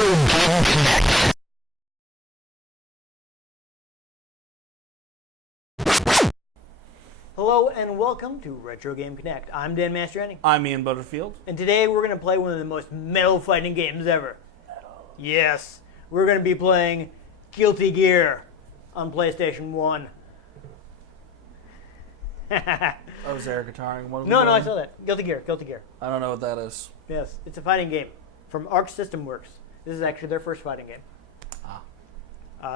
Game Connect. Hello and welcome to Retro Game Connect. I'm Dan Mastriani. I'm Ian Butterfield. And today we're going to play one of the most metal fighting games ever. Metal. Yes. We're going to be playing Guilty Gear on PlayStation 1. Oh, is there a guitaring? What No, I saw that. Guilty Gear. I don't know what that is. Yes, it's a fighting game from Arc System Works. This is actually their first fighting game.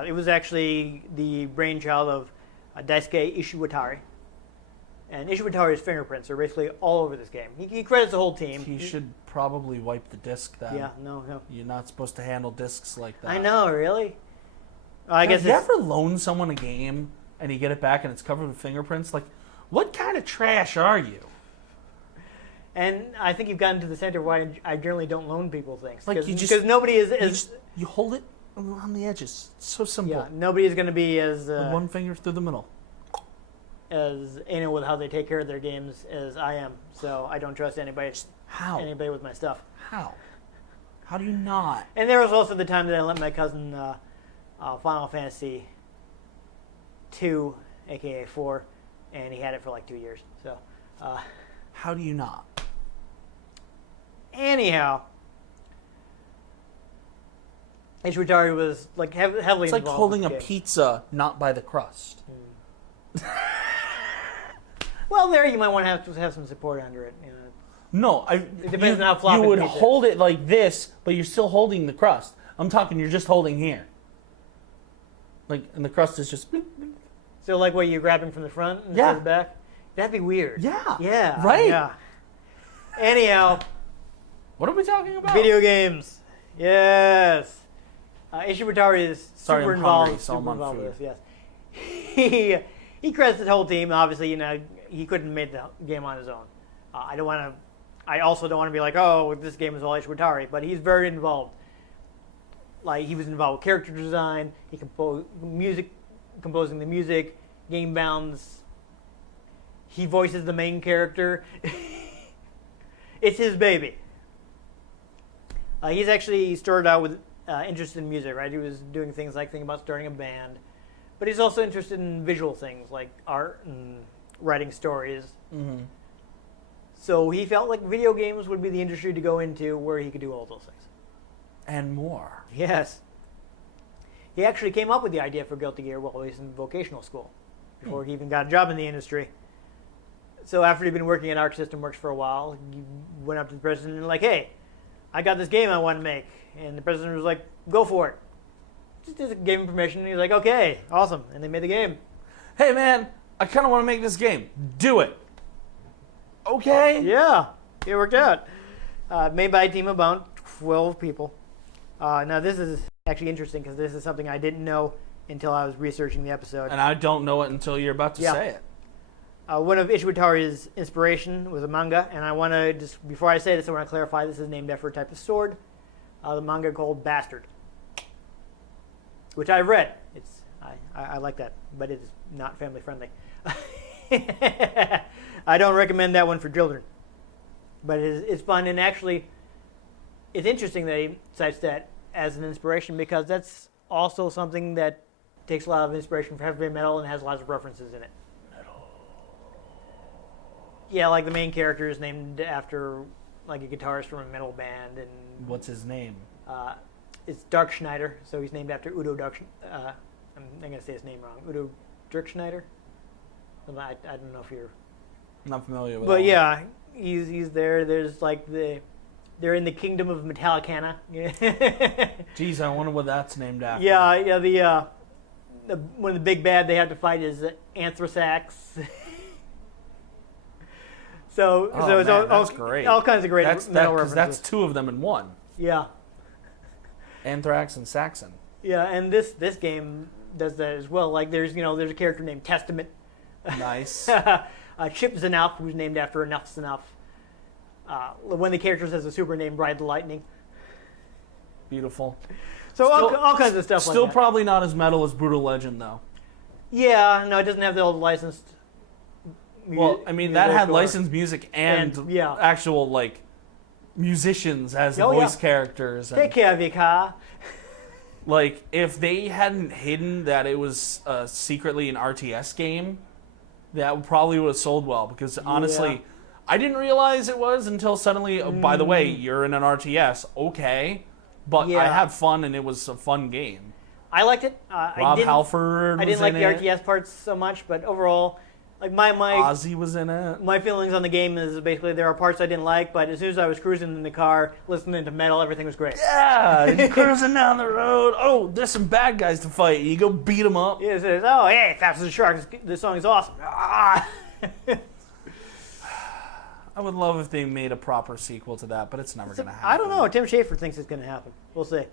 It was actually the brainchild of Daisuke Ishiwatari. And Ishiwatari's fingerprints are basically all over this game. He credits the whole team. He should probably wipe the disc then. Yeah, no. You're not supposed to handle discs like that. I know, really? I guess Have you ever loaned someone a game and you get it back and it's covered with fingerprints? Like, what kind of trash are you? And I think you've gotten to the center why I generally don't loan people things. Like because nobody is... You hold it on the edges. It's so simple. Yeah, nobody is going to be as... with one finger through the middle. As anal with how they take care of their games as I am. So I don't trust anybody with my stuff. How? How do you not? And there was also the time that I lent my cousin Final Fantasy 2, aka 4, and he had it for like 2 years. So, how do you not? Anyhow, Ishiwatari was like heavily involved. It's like holding a pizza not by the crust. Well, there you might want to have some support under it. You know. No, It depends on how floppy you would the pizza hold it like this, but you're still holding the crust. I'm talking, you're just holding here. Like, and the crust is just... So like what, you're grabbing from the front instead of the back? That'd be weird. Yeah. Yeah. Right? Yeah. Anyhow. What are we talking about? Video games. Yes. Ishiwatari is super involved with this. Yes. He credits the whole team. Obviously, you know, he couldn't have made the game on his own. I also don't want to be like, oh, this game is all Ishiwatari, but he's very involved. Like, he was involved with character design, he composing the music, game bounds. He voices the main character. It's his baby. He's actually started out with interest in music, right? He was doing things like thinking about starting a band. But he's also interested in visual things like art and writing stories. Mm-hmm. So he felt like video games would be the industry to go into where he could do all those things. And more. Yes. He actually came up with the idea for Guilty Gear while he was in vocational school, before he even got a job in the industry. So after he'd been working at Arc System Works for a while, he went up to the president and like, hey, I got this game I want to make. And the president was like, go for it. Just gave him permission, and he was like, okay, awesome. And they made the game. Hey, man, I kind of want to make this game. Do it. Okay. Yeah, it worked out. Made by a team of about 12 people. Now, this is actually interesting because this is something I didn't know until I was researching the episode. And I don't know it until you're about to say it. One of Ishiwatari's inspiration was a manga, and I want to just, before I say this, I want to clarify this is named after a type of sword. The manga called Bastard, which I read. I like that, but it is not family friendly. I don't recommend that one for children. But it's fun, and actually, it's interesting that he cites that as an inspiration because that's also something that takes a lot of inspiration from heavy metal and has lots of references in it. Metal. Yeah, like the main character is named after like a guitarist from a metal band, and what's his name? It's Dark Schneider, so he's named after Udo Dark. I'm going to say his name wrong. Udo Dirkschneider. I don't know if you're not familiar with. But yeah, he's there. There's like they're in the kingdom of Metallicana. Geez, I wonder what that's named after. Yeah. The one of the big bad they have to fight is Anthrax. So that's great. All kinds of great metal references. That's two of them in one. Yeah. Anthrax and Saxon. Yeah, and this game does that as well. Like there's a character named Testament. Nice. Chip Zanoff, who's named after Enough Zanoff. One of the characters has a super named Ride the Lightning. Beautiful. So all kinds of stuff like that. Still probably not as metal as Brutal Legend, though. Yeah, no, it doesn't have the old licensed music. Well, I mean, that had licensed music and yeah. actual, like, musicians as the Oh, voice yeah. characters. And, Take care of your car. like, if they hadn't hidden that it was secretly an RTS game, that probably would have sold well. Because honestly, I didn't realize it was until suddenly, oh, by the way, you're in an RTS. Okay. But I had fun, and it was a fun game. I liked it. Rob Halford was I didn't like in the it. RTS parts so much, but overall, like my Ozzy was in it. my feelings on the game is basically there are parts I didn't like, but as soon as I was cruising in the car, listening to metal, everything was great. Yeah, you're cruising down the road. Oh, there's some bad guys to fight. You go beat them up. It says, oh, hey, Fast as a Shark, this song is awesome. Ah. I would love if they made a proper sequel to that, but it's never going to happen. I don't know. Tim Schafer thinks it's going to happen. We'll see.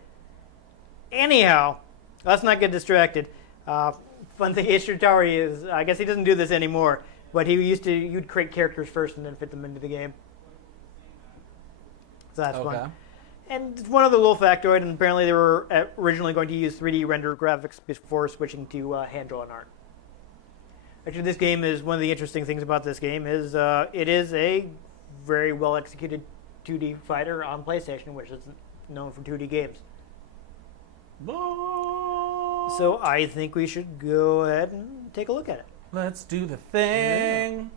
Anyhow, let's not get distracted. Fun thing, Ishitari is, I guess he doesn't do this anymore, but you'd create characters first and then fit them into the game. So that's fun. And it's one other little factoid, and apparently they were originally going to use 3D render graphics before switching to hand-drawn art. Actually, this game is, one of the interesting things about this game is it is a very well-executed 2D fighter on PlayStation, which is known for 2D games. So I think we should go ahead and take a look at it. Let's do the thing. Yeah.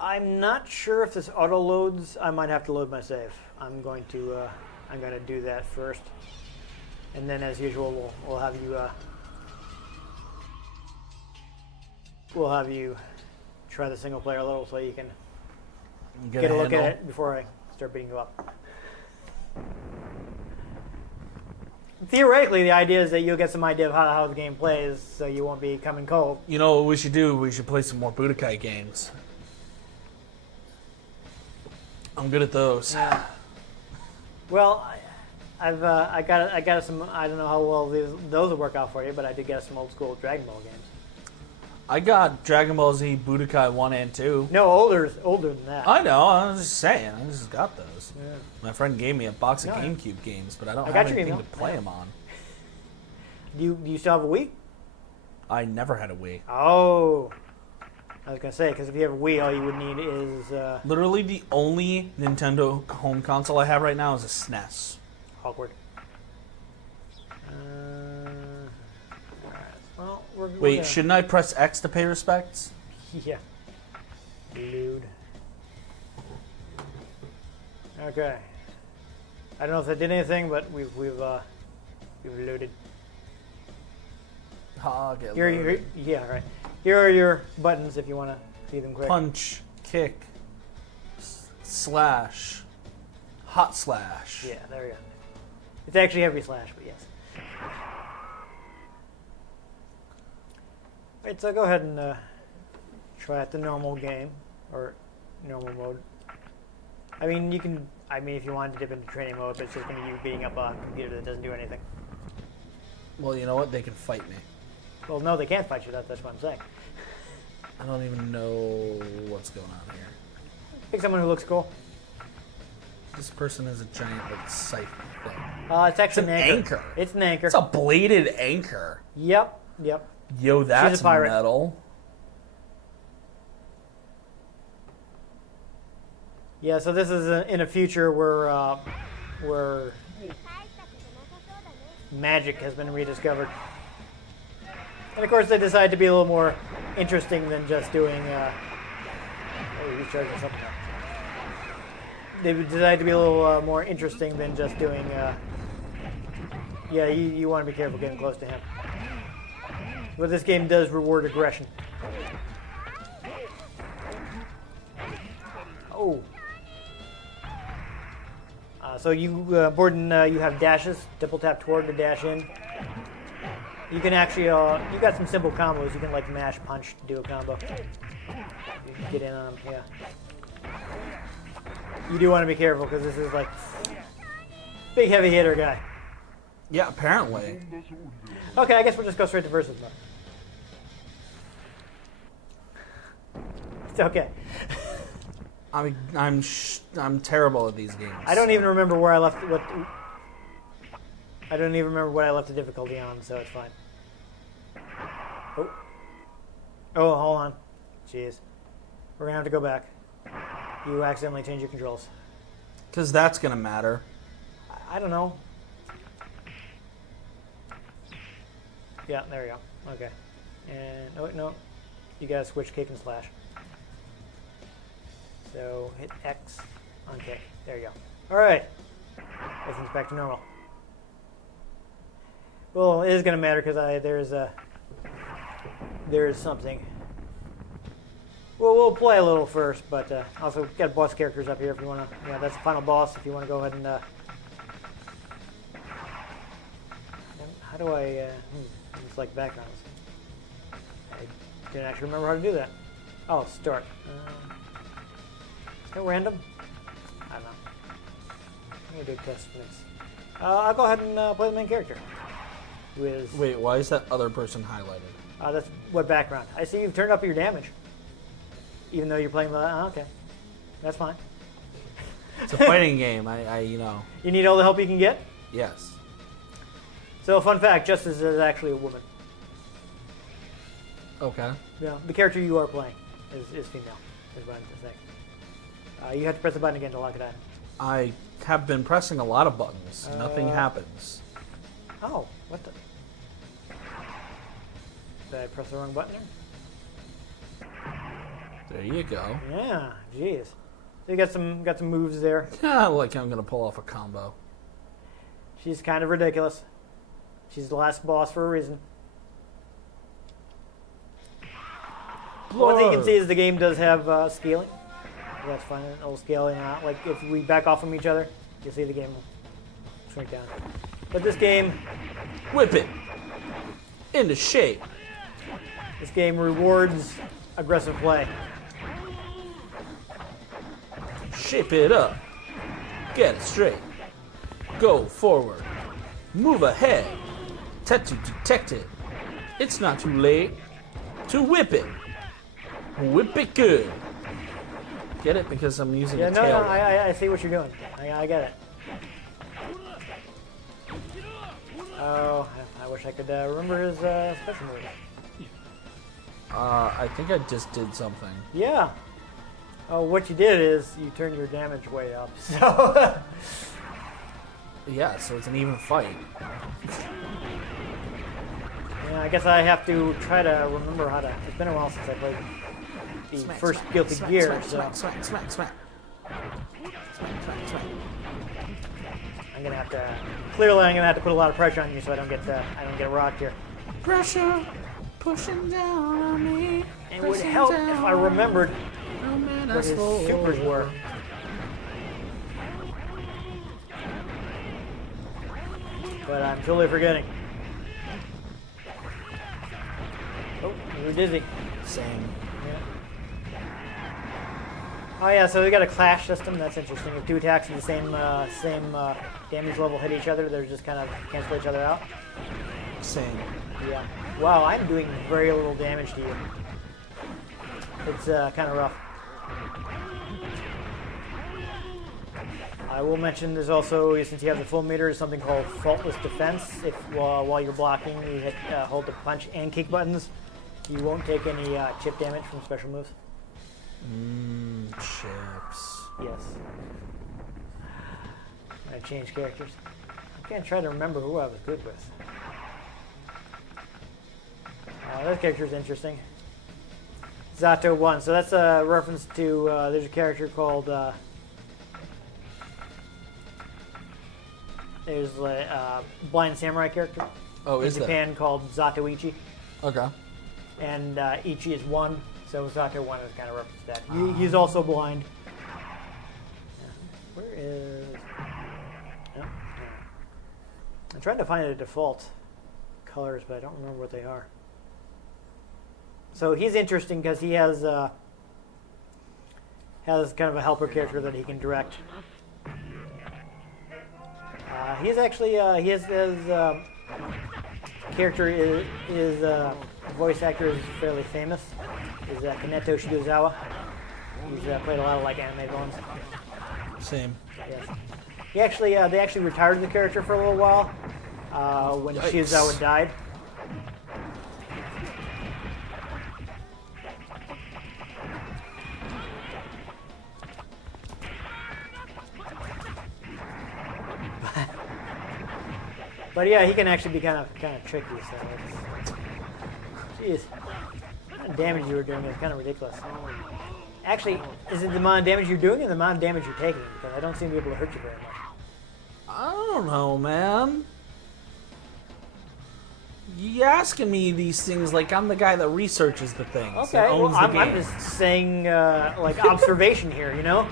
I'm not sure if this auto loads. I might have to load my save. I'm going to do that first, and then as usual we'll have you try the single player a little so you can get a look at it before I start beating you up. Theoretically, the idea is that you'll get some idea of how the game plays, so you won't be coming cold. You know what we should do? We should play some more Budokai games. I'm good at those. Yeah. Well, I got some. I don't know how well those will work out for you, but I did get some old school Dragon Ball games. I got Dragon Ball Z Budokai 1 and 2. No, older than that. I know. I was just saying. I just got those. Yeah. My friend gave me a box of GameCube games, but I don't have anything to play them on. Do you still have a Wii? I never had a Wii. Oh. I was going to say, because if you have a Wii, all you would need is... Literally the only Nintendo home console I have right now is a SNES. Awkward. Well, Wait, gonna... shouldn't I press X to pay respects? Yeah. Lewd. Okay. I don't know if that did anything, but we've loaded. Yeah, right. Here are your buttons if you want to see them quick. Punch, kick, slash, hot slash. Yeah, there we go. It's actually heavy slash, but yes. Alright, so go ahead and try out the normal game, or normal mode. I mean, if you wanted to dip into training mode, but it's just going to be you beating up a computer that doesn't do anything. Well, you know what? They can fight me. Well, no, they can't fight you. That's what I'm saying. I don't even know what's going on here. Pick someone who looks cool. This person has a giant siphon thing. It's actually an anchor. It's an anchor. It's a bladed anchor. Yep. Yo, that's She's a pirate. metal. Yeah, so this is in a future where magic has been rediscovered. And of course, they decide to be a little more interesting than just doing. He's charging something up. They decide to be a little more interesting than just doing. Yeah, you want to be careful getting close to him. But this game does reward aggression. Oh. So Borden, you have dashes. Triple tap toward to dash in. You can actually, you got some simple combos. You can like mash, punch to do a combo. You can get in on them, yeah. You do want to be careful because this is like big heavy hitter guy. Yeah, apparently. Okay, I guess we'll just go straight to versus mode. It's okay. I'm terrible at these games. I don't even remember where I left I don't even remember what I left the difficulty on, so it's fine. Oh, hold on. Jeez. We're gonna have to go back. You accidentally changed your controls. Because that's gonna matter. I don't know. Yeah, there we go. Okay. And oh no, you gotta switch kick and slash. So hit X on kick. There you go. All right. Everything's back to normal. Well, it is gonna matter because there's something. Well, we'll play a little first, but also got boss characters up here if you want to. Yeah, that's the final boss. If you want to go ahead and. How do I? It's like backgrounds. I didn't actually remember how to do that. Oh, start. Is that random? I don't know. I'm gonna do test minutes. I'll go ahead and play the main character. Who is? Wait, why is that other person highlighted? That's what background. I see you've turned up your damage. Even though you're playing the... okay. That's fine. It's a fighting game. I you know. You need all the help you can get? Yes. So, fun fact, Justice is actually a woman. Okay. Yeah, the character you are playing is female, is what I'm saying. You have to press the button again to lock it on. I have been pressing a lot of buttons. Nothing happens. Oh, what the... Did I press the wrong button there? There you go. Yeah, jeez. So you got some moves there. Yeah, like I'm gonna pull off a combo. She's kind of ridiculous. She's the last boss for a reason. One thing you can see is the game does have scaling. That's fine. It'll scale in and out. Like if we back off from each other, you'll see the game will shrink down. But this game, Whip it into shape. This game rewards aggressive play. Shape it up. Get it straight. Go forward. Move ahead. Tattoo detected. It's not too late to whip it. Whip it good. Get it? Because I'm using a tail. No, I see what you're doing. I get it. Oh, I wish I could remember his special move. I think I just did something. Yeah. Oh, what you did is you turned your damage way up. So. Yeah, so it's an even fight. Yeah, I guess I have to try to remember how to. It's been a while since I played the first Guilty Gear. Smack. I'm gonna have to. Clearly, I'm gonna have to put a lot of pressure on you so I don't get rocked here. Pressure pushing down on me. And it would help if I remembered what his supers were. But I'm totally forgetting. Oh, you were dizzy. Same. Yeah. Oh yeah, so we got a clash system. That's interesting. If two attacks of the same damage level hit each other, they're just kind of cancel each other out. Same. Yeah. Wow, I'm doing very little damage to you. It's kind of rough. I will mention there's also, since you have the full meter, something called faultless defense. If while you're blocking, you hit hold the punch and kick buttons, you won't take any chip damage from special moves. Chips. Yes. I changed characters. I can't try to remember who I was good with. That character's interesting. Zato 1. So that's a reference to, there's a character called, there's a blind samurai character in Japan called Zatoichi. Okay. And Ichi is 1, so Zato 1 is kind of reference to that. He's also blind. Where is... No. I'm trying to find the default colors, but I don't remember what they are. So he's interesting because he has has kind of a helper character that he can direct. He's actually his character is voice actor is fairly famous. Is Kaneto Shigezawa. He's played a lot of like anime villains. Same. Yes. He actually they actually retired the character for a little while when Shigezawa died. But yeah, he can actually be kind of tricky. So, jeez, the amount of damage you were doing is kind of ridiculous. Actually, is it the amount of damage you're doing or the amount of damage you're taking? Because I don't seem to be able to hurt you very much. I don't know, man. You asking me these things like I'm the guy that researches the things. Okay, that owns well, the I'm game. just saying like observation here, you know.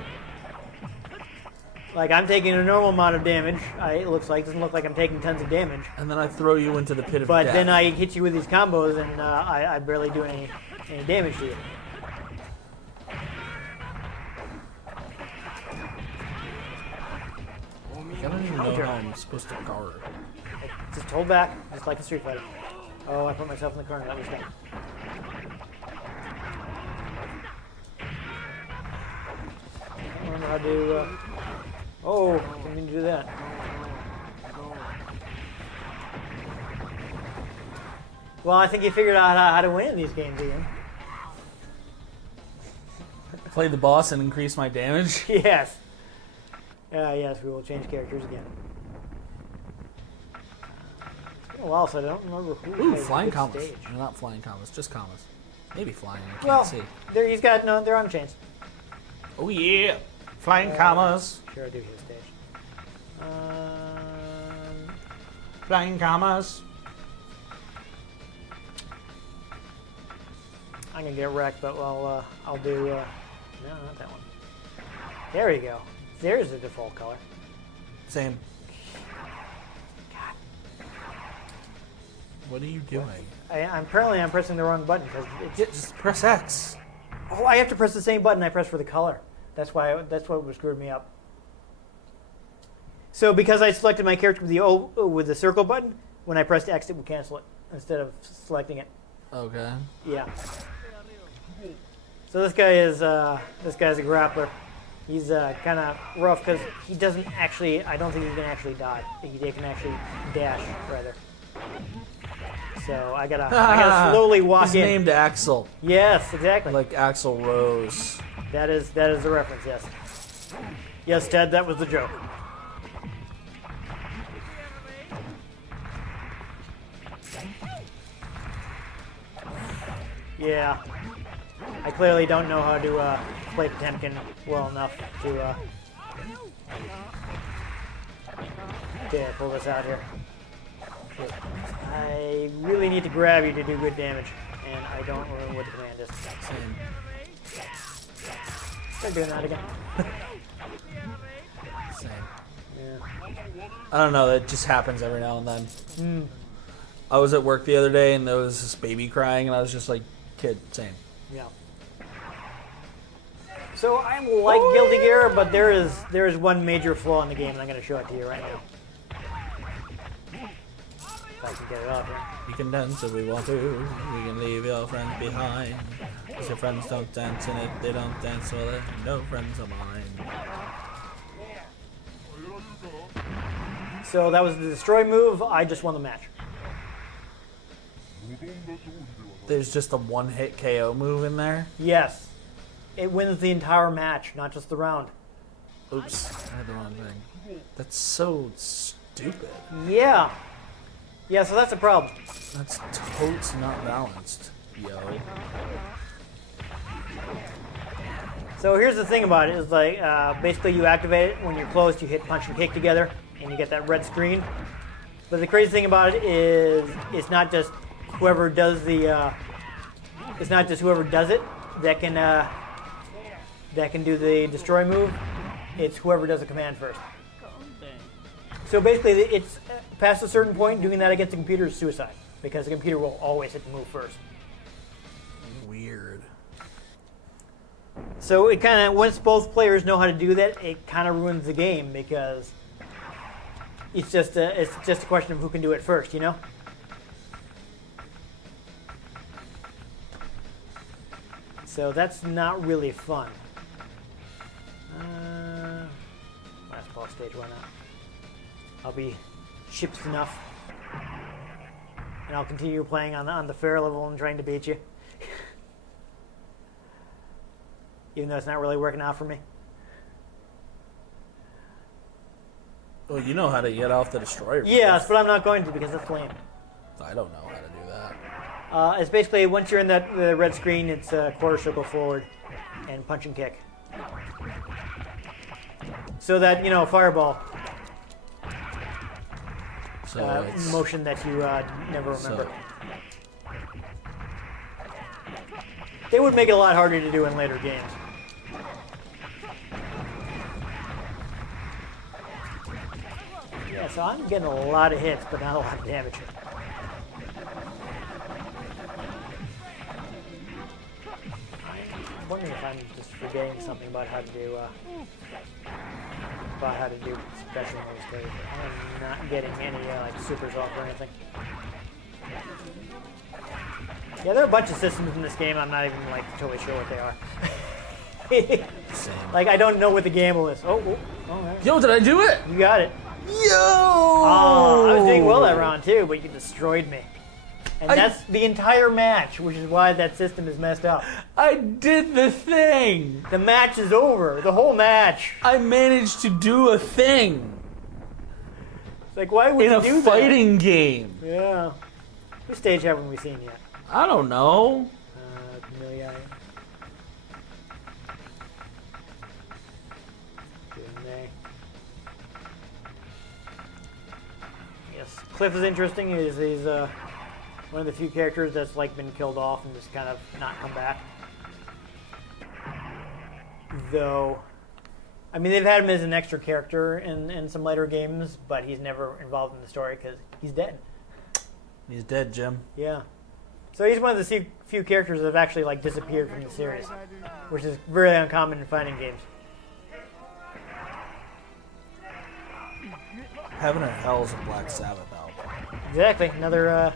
Like I'm taking a normal amount of damage. It looks like doesn't look like I'm taking tons of damage. And then I throw you into the pit of But death. then I hit you with these combos, and I barely do any damage to you. I don't even know how I'm supposed to guard. Just hold back, just like a Street Fighter. Oh, I put myself in the corner. That was good. I don't remember how to do. Oh, didn't mean to do that. Well, I think you figured out how to win these games, Ian. Play the boss and increase my damage. Yes. Yes, we will change characters again. It's been a while, so I don't remember who. Ooh, has flying which commas. stage. No, not flying commas, just commas. Maybe flying, I can't Well, see. he's got no. They're on chains. Oh yeah, flying commas. Sure, I do his stage. Flying commas. I'm gonna get wrecked, but well, I'll do. No, not that one. There you go. There's the default color. Same. What are you doing? I'm pressing the wrong button because Just press X. oh, I have to press the same button I pressed for the color. That's what was screwed me up. So because I selected my character with the circle button, when I pressed X, it would cancel it instead of selecting it. Okay. Yeah. So this guy's a grappler. He's kind of rough because he doesn't actually. I don't think he can actually dodge. He can actually dash rather. So I gotta slowly walk He's in. named Axel, Yes, exactly. like Axl Rose. That is the reference. Yes. Yes, Ted, that was the joke. Yeah. I clearly don't know how to play Potemkin well enough to pull this out here. I really need to grab you to do good damage, and I don't remember what the command is. Same. Start doing that again. Same. Yeah. I don't know. That just happens every now and then. Mm. I was at work the other day and there was this baby crying, and I was just like, "Kid, same." Yeah. So I'm like Guilty Gear, but there is one major flaw in the game, and I'm going to show it to you right now. If I can get it off here. We can dance if we want to. We can leave your friends behind. 'Cause your friends don't dance, and if they don't dance, well, they're no friends of mine. So that was the destroy move. I just won the match. There's just a one-hit KO move in there. Yes. It wins the entire match, not just the round. Oops, I had the wrong thing. That's so stupid. Yeah. Yeah, so that's a problem. That's totes not balanced, yo. So here's the thing about it, is like basically you activate it when you're close, you hit punch and kick together, and you get that red screen. But the crazy thing about it is it's not just whoever does it that can do the destroy move. It's whoever does the command first. So basically, it's past a certain point, doing that against the computer is suicide, because the computer will always hit the move first. Weird. So it kind of, once both players know how to do that, it kind of ruins the game because it's just a question of who can do it first, you know? So that's not really fun. Last boss stage, why not? I'll be chips enough. And I'll continue playing on the fair level and trying to beat you. Even though it's not really working out for me. Well, you know how to get off the destroyer. Yes, but I'm not going to because it's lame. I don't know how to do that. It's basically, once you're in the red screen, it's a quarter circle forward and punch and kick. So that, you know, fireball. So motion that you never remember. They would make it a lot harder to do in later games. Yeah, so I'm getting a lot of hits, but not a lot of damage. I'm wondering if I'm just forgetting something about how to do special moves. Because I'm not getting any like supers off or anything. Yeah, there are a bunch of systems in this game. I'm not even like totally sure what they are. Same. Like I don't know what the gamble is. Oh, right. Yo, did I do it? You got it. Yo! Oh, I was doing well that round too, but you destroyed me. And that's the entire match, which is why that system is messed up. I did the thing. The match is over. The whole match. I managed to do a thing. It's like, why would in you a do fighting game. Yeah. What stage haven't we seen yet? I don't know. Amelia. Yes, Cliff is interesting. He's one of the few characters that's like been killed off and just kind of not come back. Though, I mean, they've had him as an extra character in some later games, but he's never involved in the story because he's dead. He's dead, Jim. Yeah. So he's one of the few characters that have actually like disappeared from the series, which is very uncommon in fighting games. Heaven or Hell is a Black Sabbath album. Exactly. Another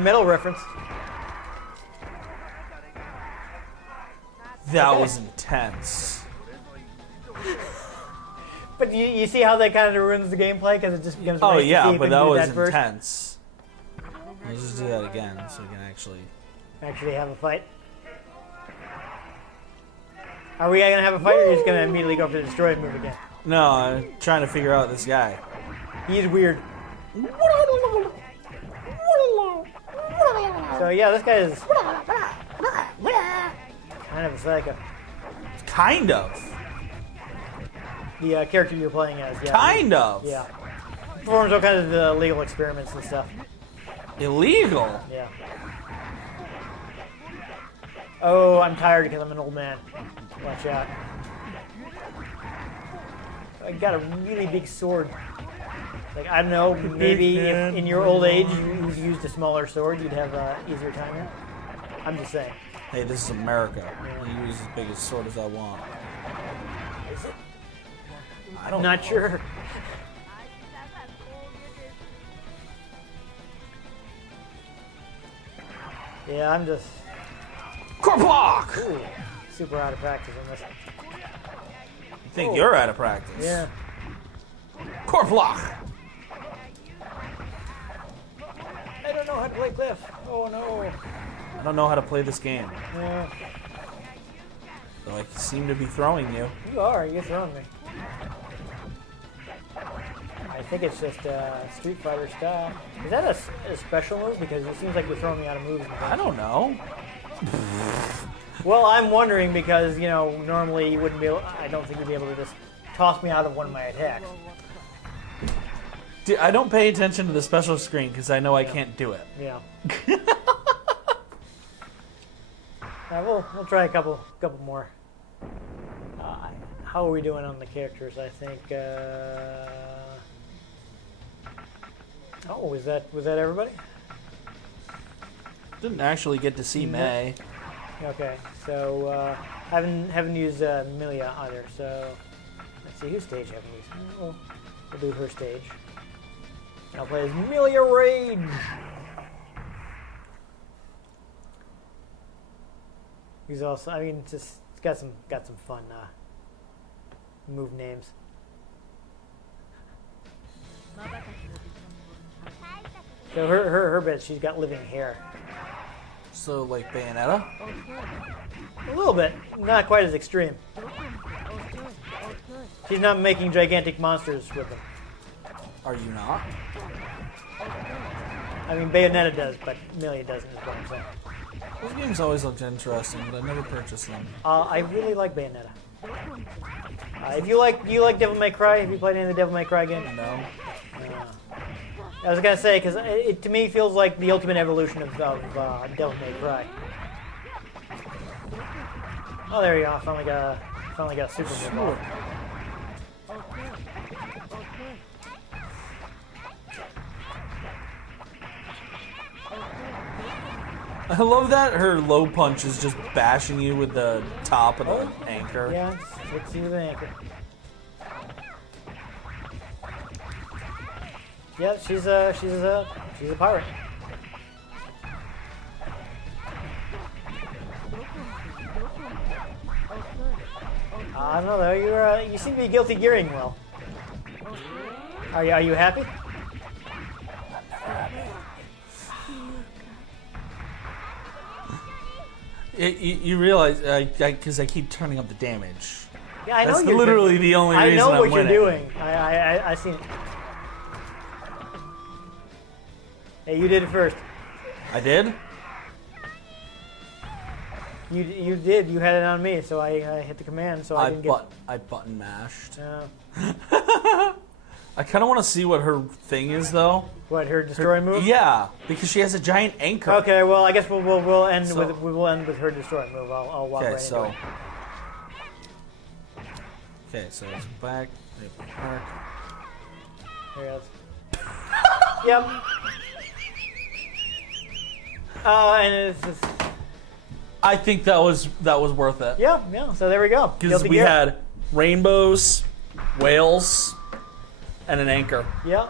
metal reference. That was intense. But you see how that kind of ruins the gameplay because it just becomes. Oh yeah, but but that was intense. Let's just do that again so we can actually have a fight. Are we gonna have a fight, or are you just gonna immediately go for the destroy move again? No, I'm trying to figure out this guy. He's weird. So yeah, this guy is kind of a psycho. Kind of. The character you're playing as, yeah. Kind of. Yeah. Performs all kinds of illegal experiments and stuff. Illegal? Yeah. Oh, I'm tired because I'm an old man. Watch out. I got a really big sword. Like, I don't know, maybe if in your old age you used a smaller sword, you'd have an easier time here. I'm just saying. Hey, this is America. I can use as big a sword as I want. Is it? I don't Not know. sure. Yeah, I'm just... Core block! Ooh, super out of practice on this. You think you're out of practice? Yeah. Core block! I don't know how to play Cliff. Oh no. I don't know how to play this game. Yeah. Though I seem to be throwing you. You are. You're throwing me. I think it's just Street Fighter style. Is that a special move? Because it seems like you're throwing me out of moves. I don't know. Well, I'm wondering because, you know, normally you wouldn't be able... I don't think you'd be able to just toss me out of one of my attacks. Dude, I don't pay attention to the special screen because I know I can't do it. Yeah. We'll try a couple more. How are we doing on the characters? I think. Oh, was that everybody? Didn't actually get to see May. Okay, so Haven't used Milia either, so let's see whose stage haven't we used. We'll do her stage. I'll play as Milia Rage. He's also, I mean, it's got some fun move names. So her bit, she's got living hair. So like Bayonetta? A little bit, not quite as extreme. She's not making gigantic monsters with them. Are you not? I mean, Bayonetta does, but Milia doesn't, is what I'm saying. Those games always looked interesting, but I never purchased them. I really like Bayonetta. Do you like Devil May Cry? Have you played any of the Devil May Cry games? No. I was gonna say because it to me feels like the ultimate evolution of Devil May Cry. Oh, there you go. Finally got a super move. I love that her low punch is just bashing you with the top of the anchor. Yeah, it's you the anchor. Yeah, she's a pirate. I don't know though. You seem to be guilty gearing well. Are you happy? You realize, because I keep turning up the damage. Yeah, I know That's you're literally the only reason I'm winning. I know what you're doing. I seen it. Hey, you did it first. I did? You did. You had it on me, so I hit the command, so I didn't get... I button mashed. Oh. I kind of want to see what her thing is, though. What, her destroy move? Yeah, because she has a giant anchor. Okay, well, I guess we'll end with her destroy move. I'll walk right into it. Okay, so it's back. Park. There it is. Yep. And it's just... I think that was worth it. Yeah. So there we go. Because we had rainbows, whales, and an anchor. Yeah.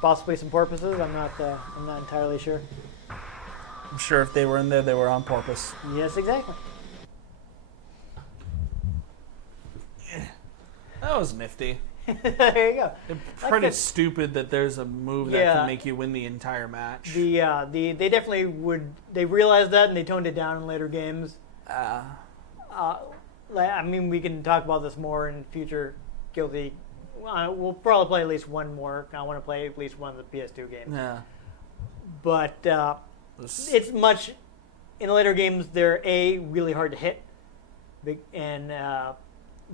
Possibly some porpoises. I'm not entirely sure. I'm sure if they were in there, they were on purpose. Yes, exactly. That was nifty. There you go. It's pretty stupid that there's a move that can make you win the entire match. They definitely would. They realized that and they toned it down in later games. I mean, we can talk about this more in future Guilty. We'll probably play at least one more. I want to play at least one of the PS2 games. Yeah. But it's much in the later games. They're really hard to hit, and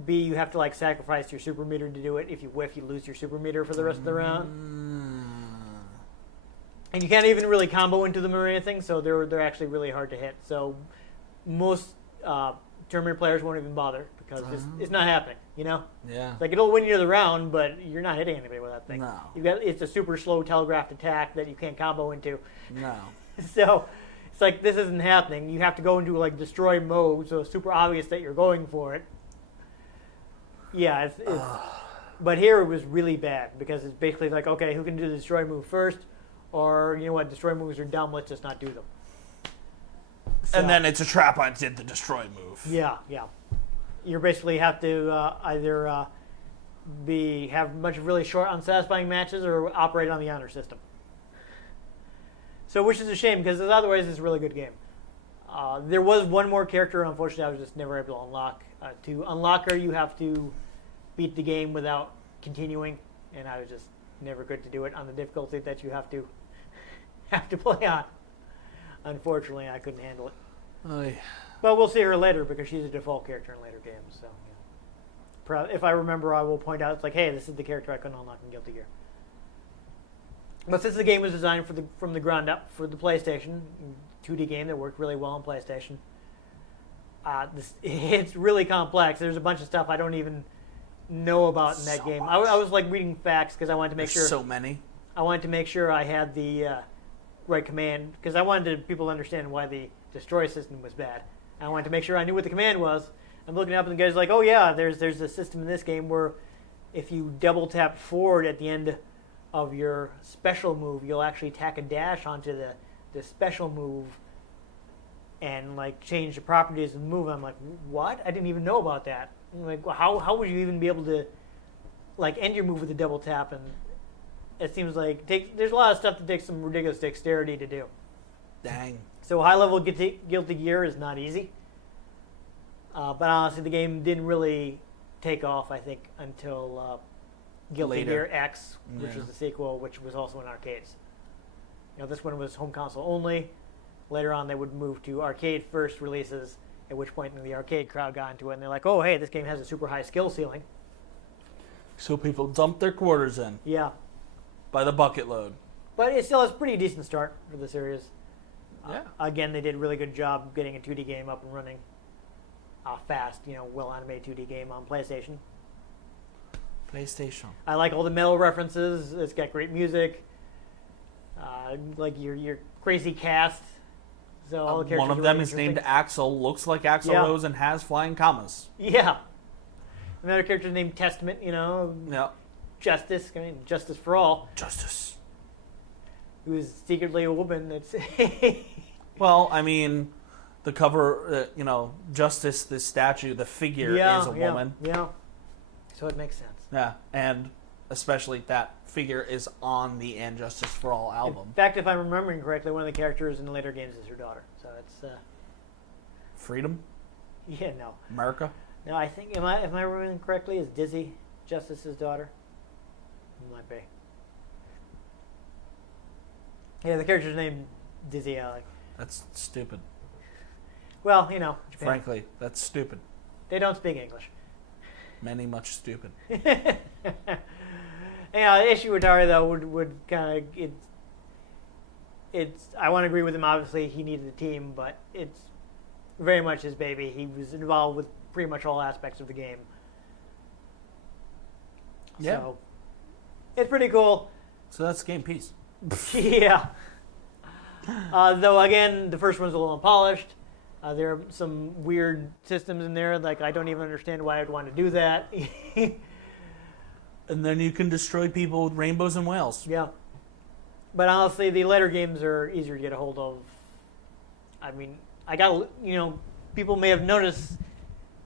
B, you have to like sacrifice your super meter to do it. If you whiff, you lose your super meter for the rest of the round. And you can't even really combo into them or anything, so they're actually really hard to hit. So most tournament players won't even bother because it's not happening. You know? Yeah. Like it'll win you the round, but you're not hitting anybody with that thing. No. It's a super slow telegraphed attack that you can't combo into. No. So it's like this isn't happening. You have to go into like destroy mode, so it's super obvious that you're going for it. Yeah, it's but here it was really bad because it's basically like, okay, who can do the destroy move first? Or, you know what, destroy moves are dumb, let's just not do them. So, and then it's a trap I did the destroy move. Yeah. You basically have to either have a bunch of really short, unsatisfying matches or operate on the honor system. So, which is a shame because otherwise it's a really good game. There was one more character, unfortunately, I was just never able to unlock. To unlock her, you have to beat the game without continuing, and I was just never good to do it on the difficulty that you have to play on. Unfortunately, I couldn't handle it. Oy. But we'll see her later because she's a default character in later games. So, yeah. If I remember, I will point out it's like, hey, this is the character I couldn't unlock in Guilty Gear. But since the game was designed from the ground up for the PlayStation, 2D game that worked really well on PlayStation, it's really complex. There's a bunch of stuff I don't even know about in that game. I was like reading facts because I wanted to make sure. So many. I wanted to make sure I had the right command because I wanted people to understand why the destroy system was bad. I wanted to make sure I knew what the command was I'm looking up and the guy's like, oh yeah, there's a system in this game where if you double tap forward at the end of your special move, you'll actually tack a dash onto the special move and like change the properties of the move. I'm like, what? I didn't even know about that. I'm like, well, how would you even be able to like end your move with a double tap? And it seems like there's a lot of stuff that takes some ridiculous dexterity to do. Dang. So high level Guilty Gear is not easy. But honestly, the game didn't really take off, I think, until Guilty Gear X, which is the sequel, which was also in arcades. This one was home console only. Later on, they would move to arcade first releases, at which point the arcade crowd got into it, and they're like, oh, hey, this game has a super high skill ceiling. So people dump their quarters in. Yeah. By the bucket load. But it still has a pretty decent start for the series. Yeah. Again, they did a really good job getting a 2D game up and running fast, well-animated 2D game on PlayStation. I like all the metal references. It's got great music. Like your crazy cast. So all the characters one of them is named Axel, looks like Axl Rose, and has flying commas. Yeah. Another character named Testament, Yeah. Justice, Justice for All. Justice. Who's secretly a woman. It's well, I mean, the cover, Justice, the statue, the figure is a woman. Yeah. So it makes sense. Yeah, and especially that figure is on the And Justice for All album. In fact, if I'm remembering correctly, one of the characters in the later games is her daughter. So it's Freedom? Yeah, no. America? No, I think am I remembering correctly? Is Dizzy Justice's daughter? Might be. Yeah, the character's named Dizzy Alley. That's stupid. Well, Japan. Frankly, that's stupid. They don't speak English. Many much stupid. Ishiwatari though would kind of it's I want to agree with him. Obviously, he needed a team, but it's very much his baby. He was involved with pretty much all aspects of the game. Yeah. So it's pretty cool. So that's game piece. Yeah. Though again, the first one's a little unpolished. There are some weird systems in there. Like I don't even understand why I'd want to do that. And then you can destroy people with rainbows and whales. Yeah. But honestly, the later games are easier to get a hold of. I mean, people may have noticed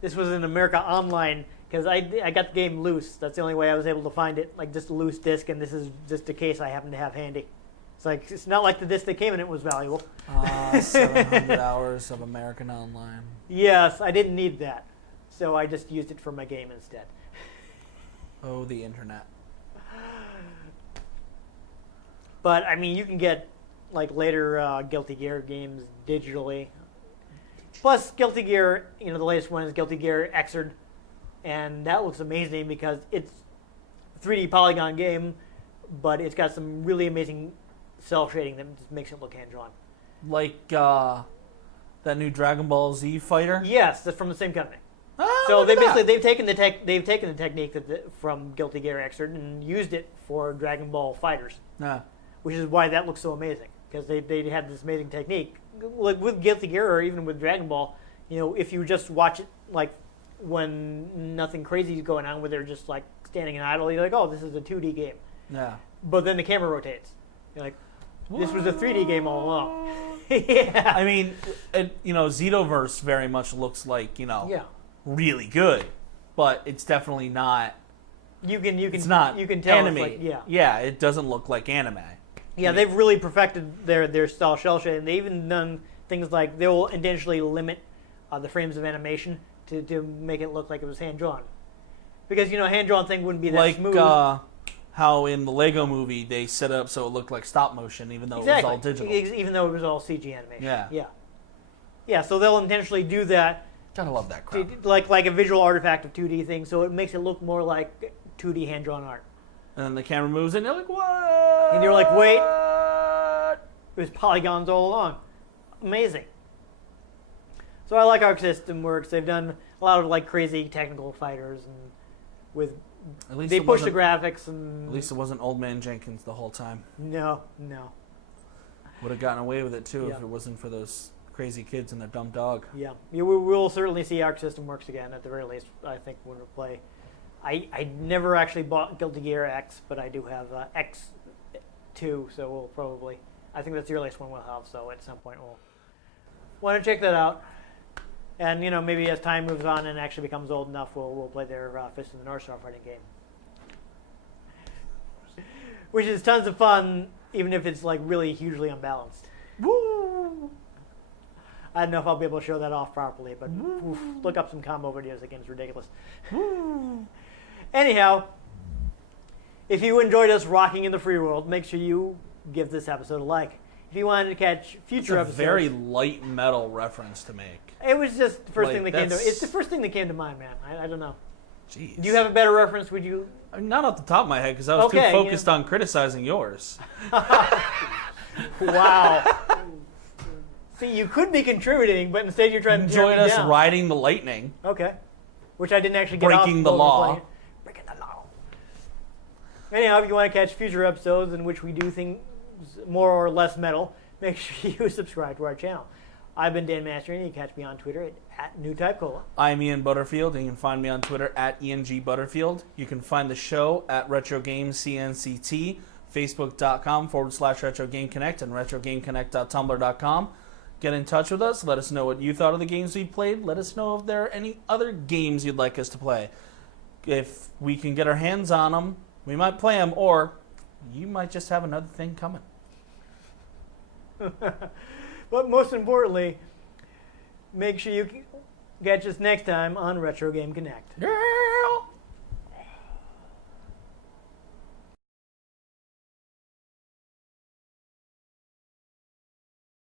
this was in America Online because I got the game loose. That's the only way I was able to find it, like just a loose disc, and this is just a case I happen to have handy. It's not like the disc that came in it was valuable. 700 hours of American Online. Yes, I didn't need that. So I just used it for my game instead. Oh, the internet. But, I mean, you can get, like, later Guilty Gear games digitally. Plus, Guilty Gear, the latest one is Guilty Gear Xrd. And that looks amazing because it's a 3D polygon game, but it's got some really amazing cell shading that just makes it look hand-drawn. Like that new Dragon Ball Z fighter? Yes, that's from the same company. Oh, so they've taken the technique from Guilty Gear Xrd and used it for Dragon Ball Fighters. Yeah. Which is why that looks so amazing, because they had this amazing technique. Like with Guilty Gear or even with Dragon Ball, if you just watch it like when nothing crazy is going on, where they're just like standing and idle, you're like, oh, this is a 2D game. Yeah. But then the camera rotates. You're like, this was a 3D game all along. Yeah. I mean, Zetoverse very much looks like really good, but it's definitely not. It's not you can tell anime. It's like, yeah, it doesn't look like anime. Yeah, they've really perfected their style shell shading. They even done things like they will intentionally limit the frames of animation to make it look like it was hand drawn, because hand drawn thing wouldn't be that smooth. Like how in the Lego Movie they set it up so it looked like stop motion, even though it was all digital. Even though it was all CG animation. Yeah. Yeah. So they'll intentionally do that. Gotta love that crap. Like a visual artifact of 2D thing, so it makes it look more like 2D hand drawn art. And then the camera moves and they're like, what? And you're like, wait. It was polygons all along. Amazing. So I like how our system works. They've done a lot of like crazy technical fighters, and they push the graphics. And at least it wasn't Old Man Jenkins the whole time. No. Would have gotten away with it too if it wasn't for those crazy kids and their dumb dog. Yeah, we'll certainly see Arc System Works again at the very least. I think when we play. I never actually bought Guilty Gear X, but I do have X2, so we'll probably. I think that's the earliest one we'll have. So at some point we'll want to check that out. And maybe as time moves on and actually becomes old enough, we'll play their Fist of the North Star fighting game, which is tons of fun, even if it's like really hugely unbalanced. Woo! I don't know if I'll be able to show that off properly, but look up some combo videos. The game's ridiculous. Anyhow, if you enjoyed us rocking in the free world, make sure you give this episode a like. If you wanted to catch future episodes, very light metal reference to make. It was just the first thing that came to. It's the first thing that came to mind, man. I don't know. Jeez. Do you have a better reference? Would you? Not off the top of my head, because I was too focused on criticizing yours. Wow. See, you could be contributing, but instead you're trying to enjoy us riding the lightning. Okay. Which I didn't actually get breaking the law. Breaking the law. Anyhow, if you want to catch future episodes in which we do things more or less metal, make sure you subscribe to our channel. I've been Dan Mastriani. You can catch me on Twitter at NewTypeCola. I'm Ian Butterfield, and you can find me on Twitter at ENG You can find the show at RetroGamesCNCT, Facebook.com/RetroGameConnect, and RetroGameConnect.tumblr.com. Get in touch with us. Let us know what you thought of the games we played. Let us know if there are any other games you'd like us to play. If we can get our hands on them, we might play them, or you might just have another thing coming. But most importantly, make sure you catch us next time on Retro Game Connect. Yeah.